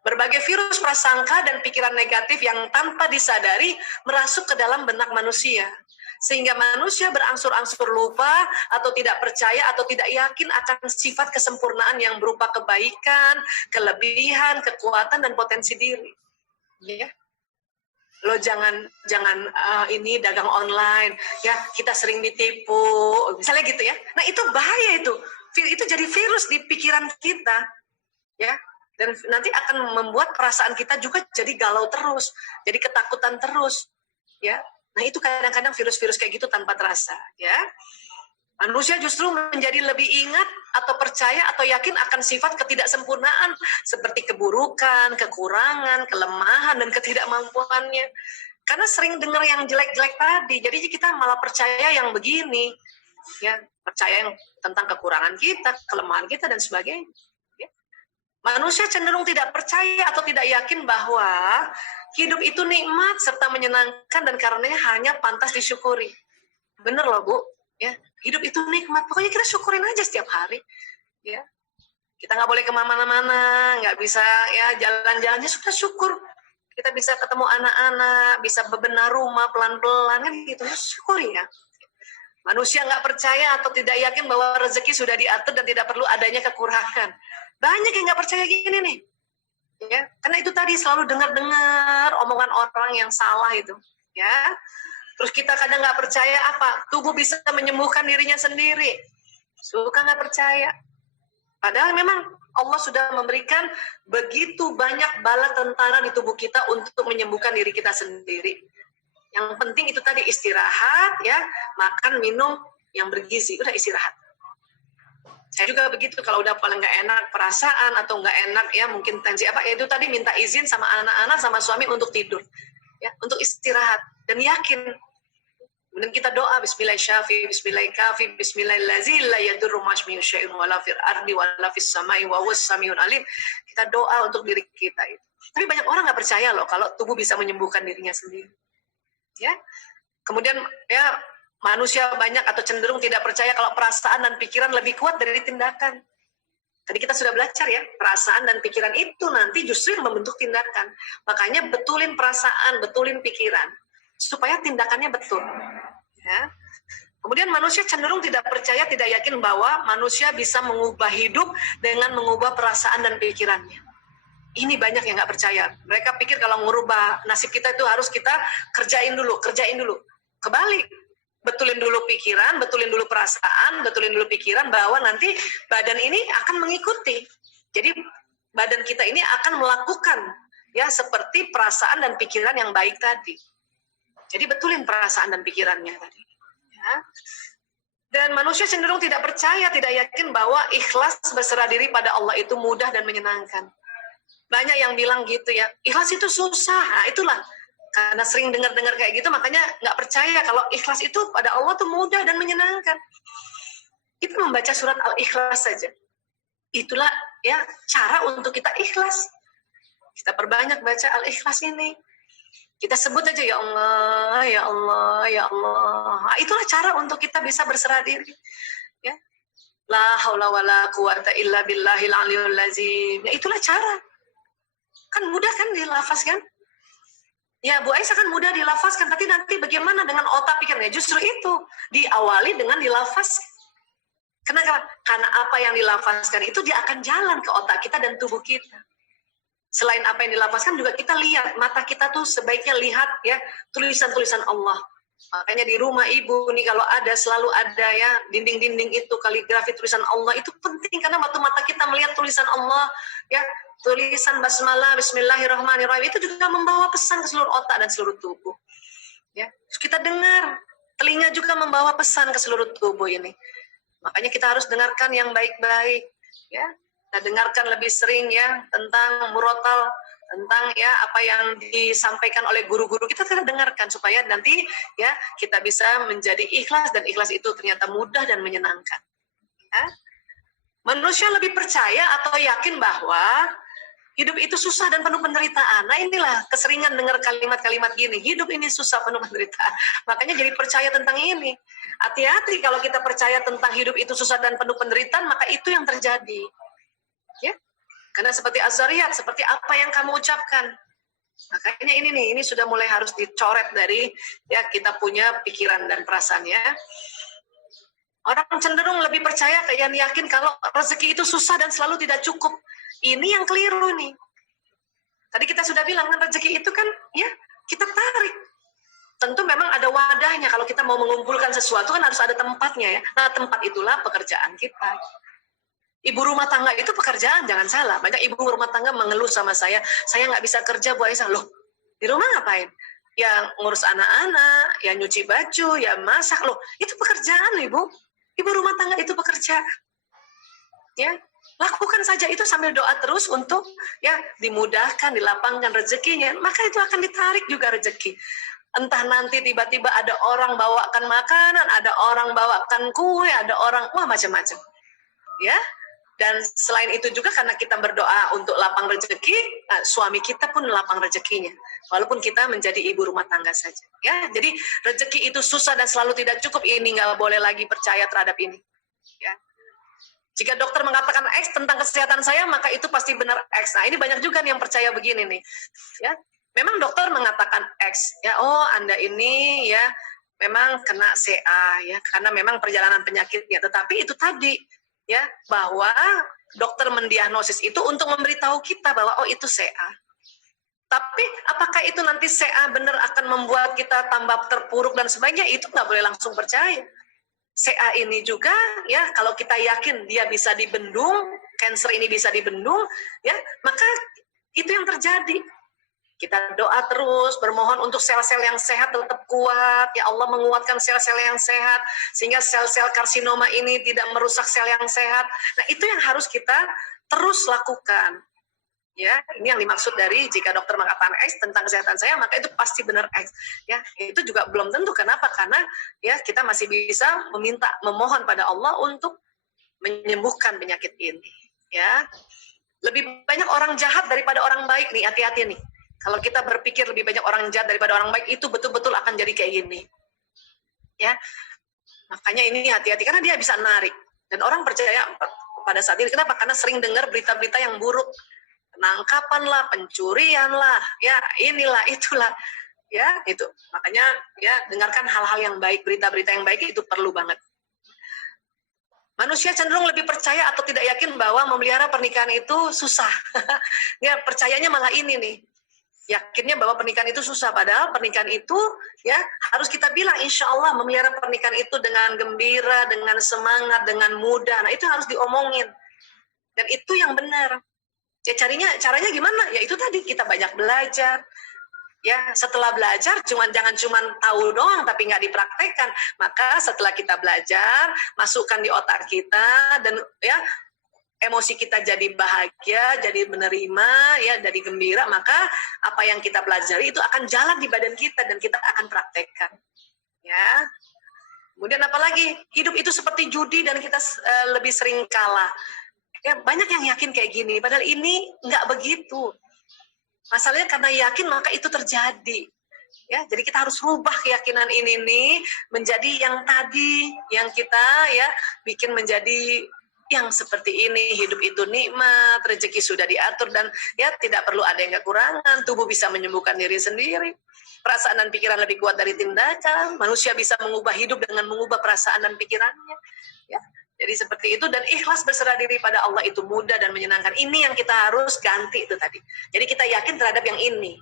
Berbagai virus prasangka dan pikiran negatif yang tanpa disadari merasuk ke dalam benak manusia. Sehingga manusia berangsur-angsur lupa atau tidak percaya atau tidak yakin akan sifat kesempurnaan yang berupa kebaikan, kelebihan, kekuatan, dan potensi diri. Ya. Lo jangan ini dagang online, ya kita sering ditipu, misalnya gitu ya. Nah itu bahaya itu jadi virus di pikiran kita, ya. Dan nanti akan membuat perasaan kita juga jadi galau terus, jadi ketakutan terus, ya. Nah itu kadang-kadang virus-virus kayak gitu tanpa terasa, ya. Manusia justru menjadi lebih ingat atau percaya atau yakin akan sifat ketidaksempurnaan seperti keburukan, kekurangan, kelemahan, dan ketidakmampuannya. Karena sering dengar yang jelek-jelek tadi, jadi kita malah percaya yang begini, ya, percaya yang tentang kekurangan kita, kelemahan kita, dan sebagainya. Manusia cenderung tidak percaya atau tidak yakin bahwa hidup itu nikmat serta menyenangkan dan karenanya hanya pantas disyukuri. Bener loh Bu, ya, hidup itu nikmat, pokoknya kita syukurin aja setiap hari, ya. Kita nggak boleh kemana-mana, nggak bisa ya jalan-jalannya, sudah syukur. Kita bisa ketemu anak-anak, bisa bebenah rumah pelan-pelan kan gitu, syukuri ya. Manusia nggak percaya atau tidak yakin bahwa rezeki sudah diatur dan tidak perlu adanya kekurangan. Banyak yang nggak percaya gini nih, ya, karena itu tadi selalu dengar-dengar omongan orang yang salah itu, ya. Terus kita kadang nggak percaya apa, tubuh bisa menyembuhkan dirinya sendiri, suka nggak percaya. Padahal memang Allah sudah memberikan begitu banyak bala tentara di tubuh kita untuk menyembuhkan diri kita sendiri. Yang penting itu tadi istirahat, ya, makan, minum yang bergizi, udah istirahat. Saya juga begitu, kalau udah paling nggak enak perasaan atau nggak enak ya mungkin tensi apa ya, itu tadi minta izin sama anak-anak sama suami untuk tidur, ya, untuk istirahat dan yakin. Kemudian kita doa bismillahirrahmanirrahim, bismillahirrahmanirrahim, bismillahirrahmanirrahim, la yadurru ma'asmihi syai'un wala fil ardi wala fis samai wa huwas samiul alim. Kita doa untuk diri kita itu. Tapi banyak orang nggak percaya loh kalau tubuh bisa menyembuhkan dirinya sendiri. Ya. Kemudian ya manusia banyak atau cenderung tidak percaya kalau perasaan dan pikiran lebih kuat dari tindakan. Tadi kita sudah belajar ya, perasaan dan pikiran itu nanti justru yang membentuk tindakan. Makanya betulin perasaan, betulin pikiran, supaya tindakannya betul. Ya. Kemudian manusia cenderung tidak percaya, tidak yakin bahwa manusia bisa mengubah hidup dengan mengubah perasaan dan pikirannya. Ini banyak yang nggak percaya. Mereka pikir kalau merubah nasib kita itu harus kita kerjain dulu. Kebalik. Betulin dulu pikiran, betulin dulu perasaan, betulin dulu pikiran bahwa nanti badan ini akan mengikuti. Jadi badan kita ini akan melakukan ya seperti perasaan dan pikiran yang baik tadi. Jadi betulin perasaan dan pikirannya tadi. Ya. Dan manusia cenderung tidak percaya, tidak yakin bahwa ikhlas berserah diri pada Allah itu mudah dan menyenangkan. Banyak yang bilang gitu ya, ikhlas itu susah. Nah, itulah. Karena sering dengar-dengar kayak gitu, makanya nggak percaya kalau ikhlas itu pada Allah tuh mudah dan menyenangkan. Kita membaca surat Al-Ikhlas saja. Itulah ya cara untuk kita ikhlas. Kita perbanyak baca Al-Ikhlas ini. Kita sebut aja ya Allah, ya Allah, ya Allah. Nah, itulah cara untuk kita bisa berserah diri. Ya. La haula wala quwata illa billahil aliyul azim. Ya, itulah cara. Kan mudah kan dilafazkan? Ya, Bu Aisyah kan mudah dilafazkan, tapi nanti bagaimana dengan otak pikirnya? Justru itu, diawali dengan dilafazkan. Kenapa? Karena apa yang dilafazkan itu dia akan jalan ke otak kita dan tubuh kita. Selain apa yang dilafazkan juga kita lihat, mata kita tuh sebaiknya lihat ya tulisan-tulisan Allah. Makanya di rumah ibu nih kalau ada selalu ada ya dinding-dinding itu kaligrafi tulisan Allah itu penting karena waktu mata kita melihat tulisan Allah ya tulisan basmalah bismillahirrahmanirrahim itu juga membawa pesan ke seluruh otak dan seluruh tubuh. Ya, terus kita dengar, telinga juga membawa pesan ke seluruh tubuh ini. Makanya kita harus dengarkan yang baik-baik ya. Kita dengarkan lebih sering ya tentang murotal, tentang ya apa yang disampaikan oleh guru-guru kita dengarkan supaya nanti ya kita bisa menjadi ikhlas dan ikhlas itu ternyata mudah dan menyenangkan. Ya. Manusia lebih percaya atau yakin bahwa hidup itu susah dan penuh penderitaan. Nah inilah keseringan dengar kalimat-kalimat gini, hidup ini susah penuh penderitaan. Makanya jadi percaya tentang ini. Hati-hati kalau kita percaya tentang hidup itu susah dan penuh penderitaan, maka itu yang terjadi. Ya. Karena seperti Az-Zariyat, seperti apa yang kamu ucapkan. Makanya ini nih, ini sudah mulai harus dicoret dari ya kita punya pikiran dan perasaannya. Orang cenderung lebih percaya dan yakin kalau rezeki itu susah dan selalu tidak cukup. Ini yang keliru nih. Tadi kita sudah bilang kan rezeki itu kan ya kita tarik. Tentu memang ada wadahnya. Kalau kita mau mengumpulkan sesuatu kan harus ada tempatnya ya. Nah tempat itulah pekerjaan kita. Ibu rumah tangga itu pekerjaan, jangan salah. Banyak ibu rumah tangga mengeluh sama saya nggak bisa kerja Bu Aisyah. Loh, di rumah ngapain? Ya ngurus anak-anak, ya nyuci baju, ya masak. Loh, itu pekerjaan Ibu. Ibu rumah tangga itu pekerjaan. Ya, lakukan saja itu sambil doa terus untuk ya dimudahkan, dilapangkan rezekinya. Maka itu akan ditarik juga rezeki. Entah nanti tiba-tiba ada orang bawakan makanan, ada orang bawakan kue, ada orang, wah macam-macam. Ya, dan selain itu juga karena kita berdoa untuk lapang rezeki, suami kita pun lapang rezekinya. Walaupun kita menjadi ibu rumah tangga saja. Ya, jadi rezeki itu susah dan selalu tidak cukup. Ini nggak boleh lagi percaya terhadap ini. Ya. Jika dokter mengatakan X tentang kesehatan saya, maka itu pasti benar X. Nah, ini banyak juga nih yang percaya begini nih. Ya, memang dokter mengatakan X. Ya, oh Anda ini ya memang kena CA ya, karena memang perjalanan penyakitnya. Tetapi itu tadi. Ya, bahwa dokter mendiagnosis itu untuk memberitahu kita bahwa oh itu CA. Tapi apakah itu nanti CA benar akan membuat kita tambah terpuruk dan sebagainya? Itu nggak boleh langsung percaya. CA ini juga ya kalau kita yakin dia bisa dibendung, kanker ini bisa dibendung, ya maka itu yang terjadi. Kita doa terus, bermohon untuk sel-sel yang sehat tetap kuat. Ya Allah menguatkan sel-sel yang sehat, sehingga sel-sel karsinoma ini tidak merusak sel yang sehat. Nah itu yang harus kita terus lakukan. Ya, ini yang dimaksud dari jika dokter mengatakan X tentang kesehatan saya, maka itu pasti benar X. Ya, itu juga belum tentu. Kenapa? Karena ya kita masih bisa memohon pada Allah untuk menyembuhkan penyakit ini. Ya, lebih banyak orang jahat daripada orang baik nih. Hati-hati nih. Kalau kita berpikir lebih banyak orang jahat daripada orang baik, itu betul-betul akan jadi kayak gini. Ya, makanya ini hati-hati karena dia bisa narik. Dan orang percaya pada saat ini. Kenapa? Karena sering dengar berita-berita yang buruk, penangkapan lah, pencurian lah, ya inilah itulah, ya itu. Makanya ya dengarkan hal-hal yang baik, berita-berita yang baik itu perlu banget. Manusia cenderung lebih percaya atau tidak yakin bahwa memelihara pernikahan itu susah. Ya percayanya malah ini nih. Yakinnya bahwa pernikahan itu susah, padahal pernikahan itu ya harus kita bilang insya Allah memelihara pernikahan itu dengan gembira, dengan semangat, dengan mudah. Nah itu harus diomongin dan itu yang benar. Ya caranya gimana? Ya itu tadi kita banyak belajar. Ya setelah belajar jangan cuma tahu doang tapi nggak dipraktekkan. Maka setelah kita belajar masukkan di otak kita dan ya emosi kita jadi bahagia, jadi menerima, ya jadi gembira, maka apa yang kita pelajari itu akan jalan di badan kita dan kita akan praktekkan. Ya. Kemudian apalagi hidup itu seperti judi dan kita lebih sering kalah. Ya, banyak yang yakin kayak gini, padahal ini nggak begitu. Masalahnya karena yakin maka itu terjadi. Ya, jadi kita harus rubah keyakinan ini nih menjadi yang tadi yang kita ya bikin menjadi yang seperti ini. Hidup itu nikmat, rezeki sudah diatur dan ya tidak perlu ada yang kekurangan, tubuh bisa menyembuhkan diri sendiri, perasaan dan pikiran lebih kuat dari tindakan, manusia bisa mengubah hidup dengan mengubah perasaan dan pikirannya. Ya, jadi seperti itu dan ikhlas berserah diri pada Allah itu mudah dan menyenangkan. Ini yang kita harus ganti itu tadi. Jadi kita yakin terhadap yang ini.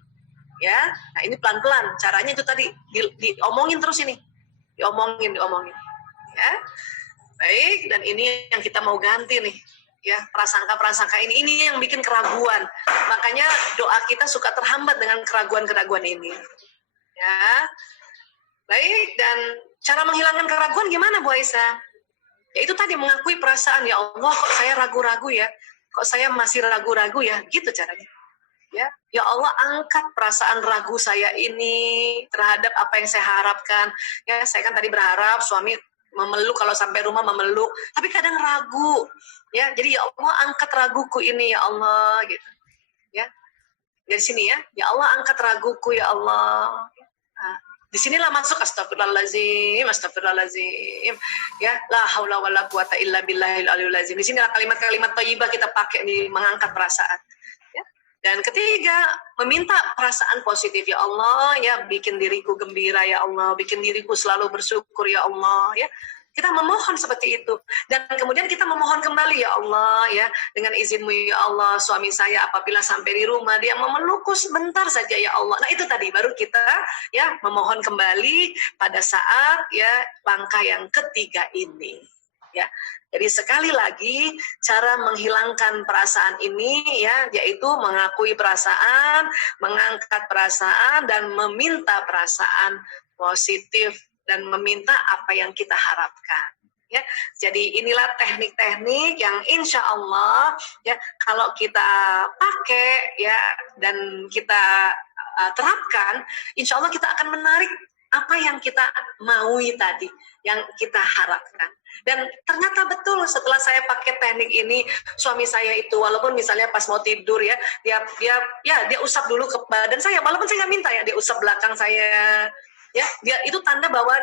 Ya, nah ini pelan-pelan. Caranya itu tadi diomongin terus ini, diomongin. Ya. Baik, dan ini yang kita mau ganti nih, ya prasangka ini yang bikin keraguan. Makanya doa kita suka terhambat dengan keraguan ini. Ya, baik, dan cara menghilangkan keraguan gimana Bu Aisyah? Ya itu tadi mengakui perasaan, ya Allah kok saya ragu-ragu ya, kok saya masih ragu-ragu ya, gitu caranya. Ya Allah angkat perasaan ragu saya ini terhadap apa yang saya harapkan. Ya saya kan tadi berharap suami memeluk, kalau sampai rumah memeluk, tapi kadang ragu, ya. Jadi ya Allah angkat raguku ini ya Allah, gitu. Ya dari sini ya Allah angkat raguku ya Allah. Nah, Disinilah masuk astagfirullahalazim, astagfirullahalazim. Ya, la haula wala quwata illa billahil aliyul azim. Disinilah kalimat-kalimat thayyibah kita pakai nih mengangkat perasaan. Ya. Dan ketiga, meminta perasaan positif, ya Allah, ya bikin diriku gembira, ya Allah, bikin diriku selalu bersyukur, ya Allah, ya. Kita memohon seperti itu. Dan kemudian kita memohon kembali, ya Allah, ya, dengan izin-Mu, ya Allah, suami saya apabila sampai di rumah, dia memelukku sebentar saja, ya Allah. Nah, itu tadi, baru kita, ya, memohon kembali pada saat, ya, langkah yang ketiga ini. Ya, jadi sekali lagi, cara menghilangkan perasaan ini, ya, yaitu mengakui perasaan, mengangkat perasaan, dan meminta perasaan positif, dan meminta apa yang kita harapkan. Ya, jadi inilah teknik-teknik yang insya Allah, ya, kalau kita pakai, ya, dan kita terapkan, insya Allah kita akan menarik apa yang kita maui tadi, yang kita harapkan. Dan ternyata betul setelah saya pakai teknik ini, suami saya itu walaupun misalnya pas mau tidur, ya, dia usap dulu ke badan saya, walaupun saya nggak minta, ya, dia usap belakang saya. Ya, dia itu tanda bahwa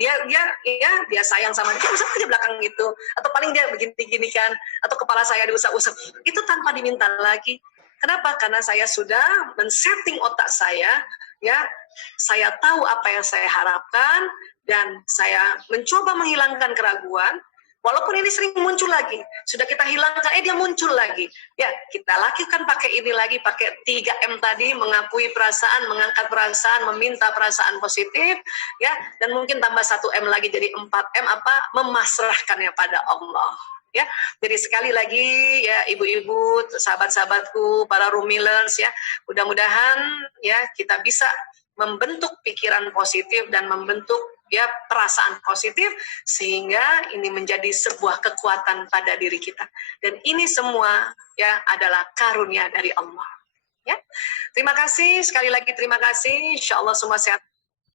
dia sayang sama dia, usap aja belakang itu, atau paling dia begini-gini kan, atau kepala saya diusap-usap, itu tanpa diminta lagi. Kenapa? Karena saya sudah men-setting otak saya, ya, saya tahu apa yang saya harapkan, dan saya mencoba menghilangkan keraguan. Walaupun ini sering muncul lagi, sudah kita hilangkan, dia muncul lagi. Ya, kita lakukan pakai ini lagi, pakai 3M tadi, mengakui perasaan, mengangkat perasaan, meminta perasaan positif, ya, dan mungkin tambah 1M lagi jadi 4M, apa? Memasrahkannya pada Allah. Ya, jadi sekali lagi, ya, ibu-ibu, sahabat-sahabatku, para rumilers, ya, mudah-mudahan, ya, kita bisa membentuk pikiran positif dan membentuk, ya, perasaan positif, sehingga ini menjadi sebuah kekuatan pada diri kita. Dan ini semua, ya, adalah karunia dari Allah. Ya, terima kasih sekali lagi, terima kasih. Insya Allah semua sehat.